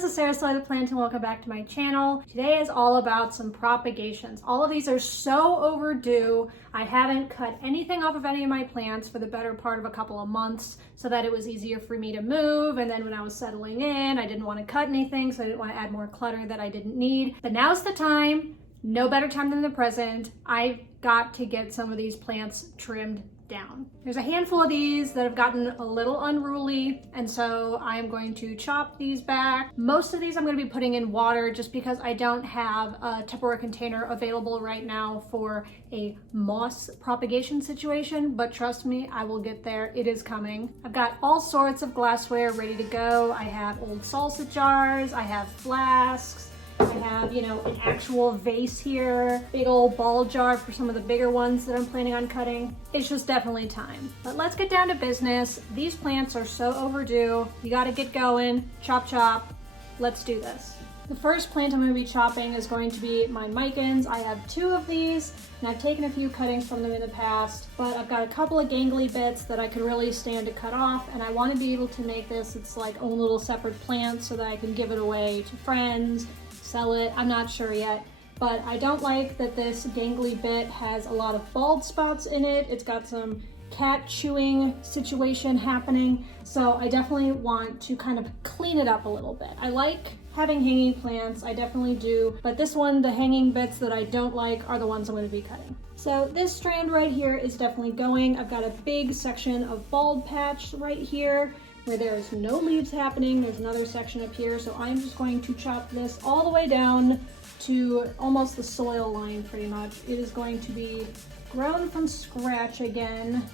this is Sarah soiledplant and welcome back to my channel. Today is all about some propagations. All of these are so overdue. I haven't cut anything off of any of my plants for the better part of a couple of months so that it was easier for me to move, and then when I was settling in, I didn't want to cut anything, so I didn't want to add more clutter that I didn't need. But now's the time. No better time than the present. I've got to get some of these plants trimmed down. There's a handful of these that have gotten a little unruly, and so I'm going to chop these back. Most of these I'm going to be putting in water just because I don't have a Tupperware container available right now for a moss propagation situation, but trust me, I will get there. It is coming. I've got all sorts of glassware ready to go. I have old salsa jars, I have flasks, I have, an actual vase here, big old ball jar for some of the bigger ones that I'm planning on cutting. It's just definitely time. But let's get down to business. These plants are so overdue. You gotta get going. Chop, chop. Let's do this. The first plant I'm going to be chopping is going to be my mikins. I have 2 of these, and I've taken a few cuttings from them in the past, but I've got a couple of gangly bits that I could really stand to cut off, and I want to be able to make this its own little separate plant so that I can give it away to friends, sell it. I'm not sure yet, but I don't like that this gangly bit has a lot of bald spots in it. It's got some cat chewing situation happening, so I definitely want to kind of clean it up a little bit. I like having hanging plants, I definitely do, but this one, the hanging bits that I don't like are the ones I'm going to be cutting. So this strand right here is definitely going. I've got a big section of bald patch right here where there's no leaves happening. There's another section up here, so I'm just going to chop this all the way down to almost the soil line pretty much. It is going to be grown from scratch again.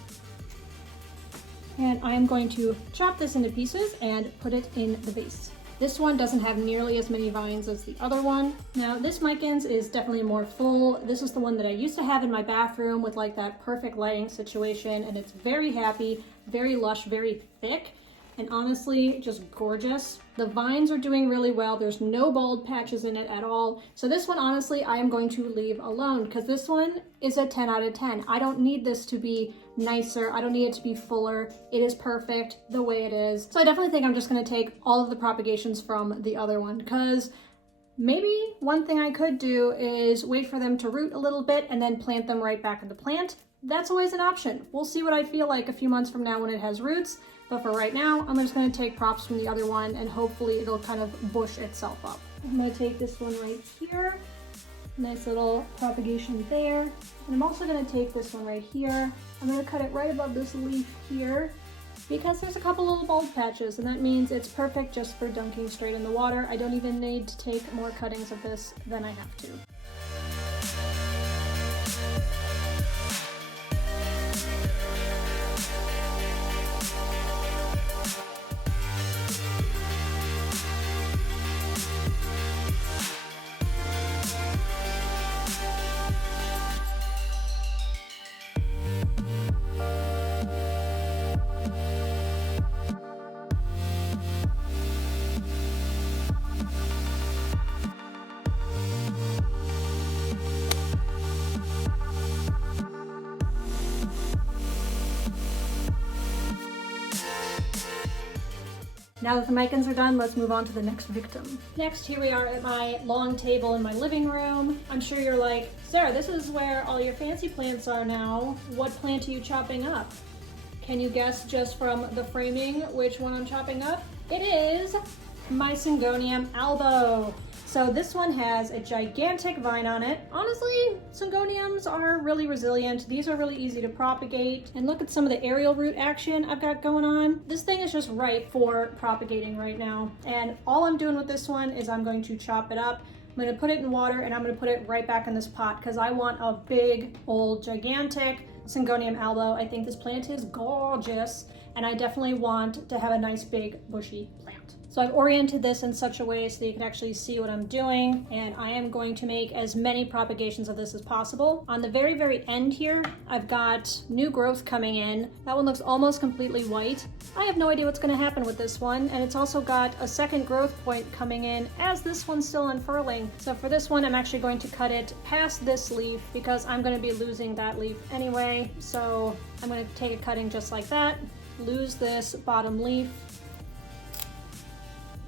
And I'm going to chop this into pieces and put it in the vase. This one doesn't have nearly as many vines as the other one. Now this mikins is definitely more full. This is the one that I used to have in my bathroom with that perfect lighting situation, and it's very happy, very lush, very thick, and honestly just gorgeous. The vines are doing really well. There's no bald patches in it at all. So this one, honestly, I am going to leave alone because this one is a 10 out of 10. I don't need this to be nicer. I don't need it to be fuller. It is perfect the way it is. So I definitely think I'm just going to take all of the propagations from the other one, because maybe one thing I could do is wait for them to root a little bit and then plant them right back in the plant. That's always an option. We'll see what I feel like a few months from now when it has roots. But for right now, I'm just going to take props from the other one and hopefully it'll kind of bush itself up. I'm going to take this one right here. Nice little propagation there. And I'm also going to take this one right here. I'm going to cut it right above this leaf here because there's a couple little bald patches, and that means it's perfect just for dunking straight in the water. I don't even need to take more cuttings of this than I have to. Now that the mikins are done, let's move on to the next victim. Next, here we are at my long table in my living room. I'm sure you're like, Sarah, this is where all your fancy plants are now. What plant are you chopping up? Can you guess just from the framing which one I'm chopping up? It is my syngonium albo. So this one has a gigantic vine on it. Honestly, syngoniums are really resilient. These are really easy to propagate. And look at some of the aerial root action I've got going on. This thing is just right for propagating right now. And all I'm doing with this one is I'm going to chop it up. I'm going to put it in water and I'm going to put it right back in this pot because I want a big, old, gigantic syngonium albo. I think this plant is gorgeous, and I definitely want to have a nice big bushy plant. So I've oriented this in such a way so you can actually see what I'm doing, and I am going to make as many propagations of this as possible. On the very, very end here, I've got new growth coming in. That one looks almost completely white. I have no idea what's going to happen with this one, and it's also got a second growth point coming in as this one's still unfurling. So for this one, I'm actually going to cut it past this leaf because I'm going to be losing that leaf anyway. So I'm going to take a cutting just like that, lose this bottom leaf,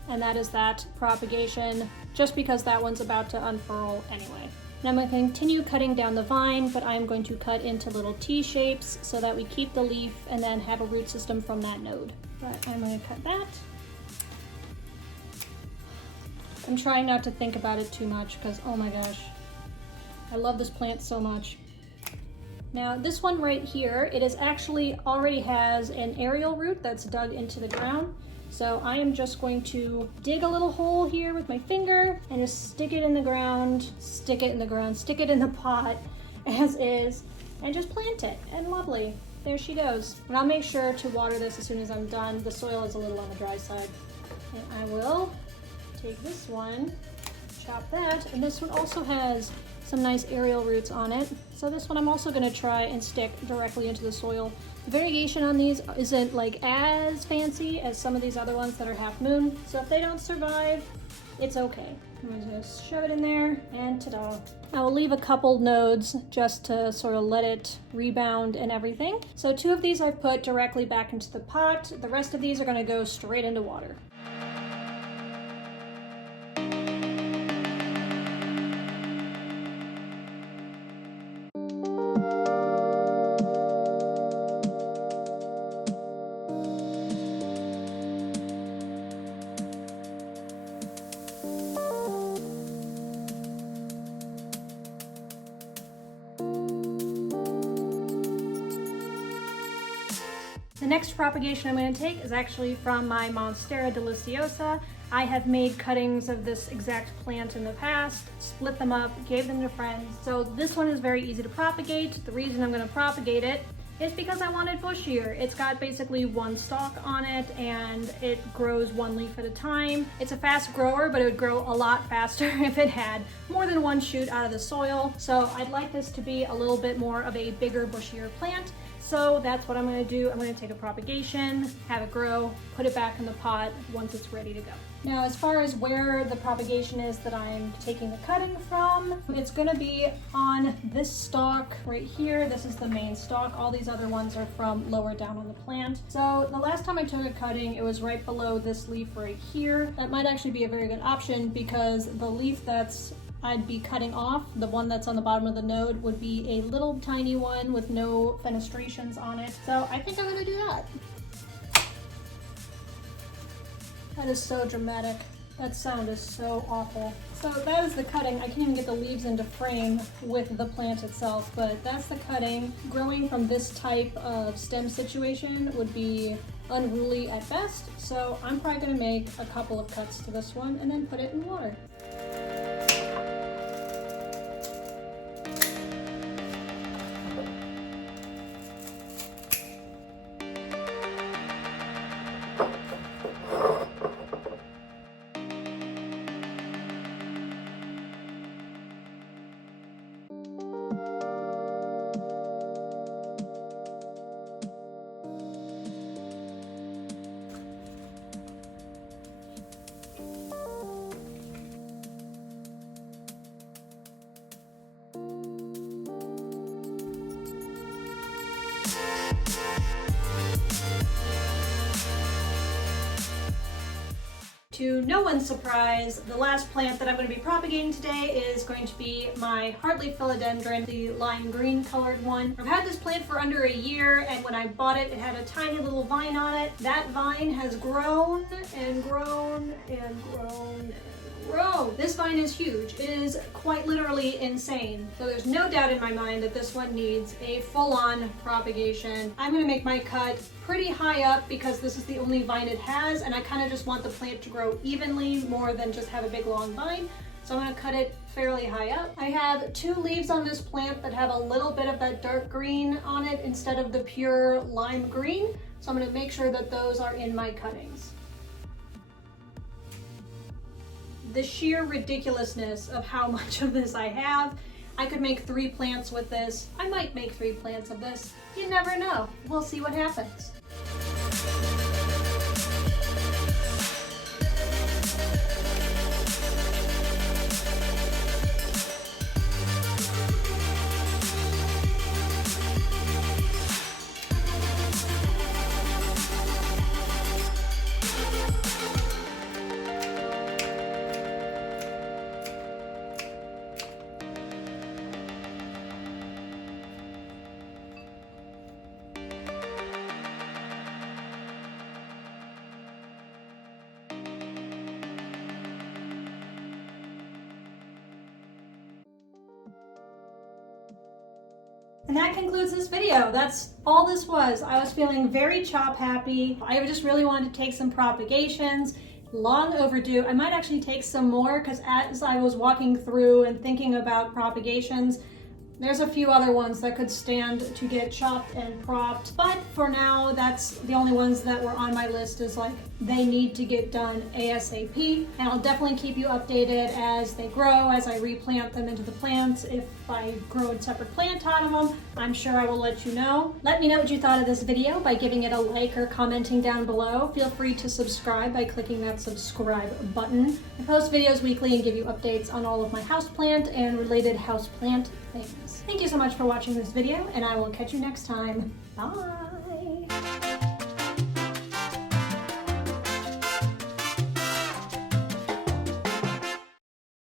and that is that propagation, just because that one's about to unfurl anyway. And I'm going to continue cutting down the vine, but I'm going to cut into little T shapes so that we keep the leaf and then have a root system from that node. But I'm going to cut that. I'm trying not to think about it too much because, oh my gosh, I love this plant so much. Now this one right here, it is actually already has an aerial root that's dug into the ground. So I am just going to dig a little hole here with my finger and just stick it in the ground, stick it in the pot as is, and just plant it. And lovely, there she goes. And I'll make sure to water this as soon as I'm done. The soil is a little on the dry side. And I will take this one, chop that, and this one also has some nice aerial roots on it. So this one I'm also gonna try and stick directly into the soil. The variegation on these isn't like as fancy as some of these other ones that are half moon. So if they don't survive, it's okay. I'm gonna just shove it in there and ta-da. I will leave a couple nodes just to sort of let it rebound and everything. So 2 of these I've put directly back into the pot. The rest of these are gonna go straight into water. The next propagation I'm going to take is actually from my monstera deliciosa. I have made cuttings of this exact plant in the past, split them up, gave them to friends. So this one is very easy to propagate. The reason I'm going to propagate it is because I want it bushier. It's got basically 1 stalk on it and it grows 1 leaf at a time. It's a fast grower, but it would grow a lot faster if it had more than 1 shoot out of the soil. So I'd like this to be a little bit more of a bigger, bushier plant. So that's what I'm going to do. I'm going to take a propagation, have it grow, put it back in the pot once it's ready to go. Now, as far as where the propagation is that I'm taking the cutting from, it's going to be on this stalk right here. This is the main stalk. All these other ones are from lower down on the plant. So the last time I took a cutting, it was right below this leaf right here. That might actually be a very good option because the leaf that's I'd be cutting off, the one that's on the bottom of the node, would be a little tiny one with no fenestrations on it. So I think I'm gonna do that. That is so dramatic. That sound is so awful. So that is the cutting. I can't even get the leaves into frame with the plant itself, but that's the cutting. Growing from this type of stem situation would be unruly at best. So I'm probably gonna make a couple of cuts to this one and then put it in water. To no one's surprise, the last plant that I'm going to be propagating today is going to be my Hartley philodendron, the lime green colored one. I've had this plant for under a year, and when I bought it, it had a tiny little vine on it. That vine has grown and grown and grown and grown. This vine is huge. It is quite literally insane. So there's no doubt in my mind that this one needs a full-on propagation. I'm going to make my cut pretty high up because this is the only vine it has, and I kind of just want the plant to grow evenly more than just have a big long vine. So I'm going to cut it fairly high up. I have 2 leaves on this plant that have a little bit of that dark green on it instead of the pure lime green. So I'm going to make sure that those are in my cuttings. The sheer ridiculousness of how much of this I have. I could make 3 plants with this. I might make 3 plants of this. You never know. We'll see what happens. And that concludes this video. That's all this was. I was feeling very chop happy. I just really wanted to take some propagations, long overdue. I might actually take some more because as I was walking through and thinking about propagations, there's a few other ones that could stand to get chopped and propped, but for now, that's the only ones that were on my list is like, they need to get done ASAP. And I'll definitely keep you updated as they grow, as I replant them into the plants. If I grow a separate plant out of them, I'm sure I will let you know. Let me know what you thought of this video by giving it a like or commenting down below. Feel free to subscribe by clicking that subscribe button. I post videos weekly and give you updates on all of my houseplant and related houseplant things. Thank you so much for watching this video, and I will catch you next time. Bye!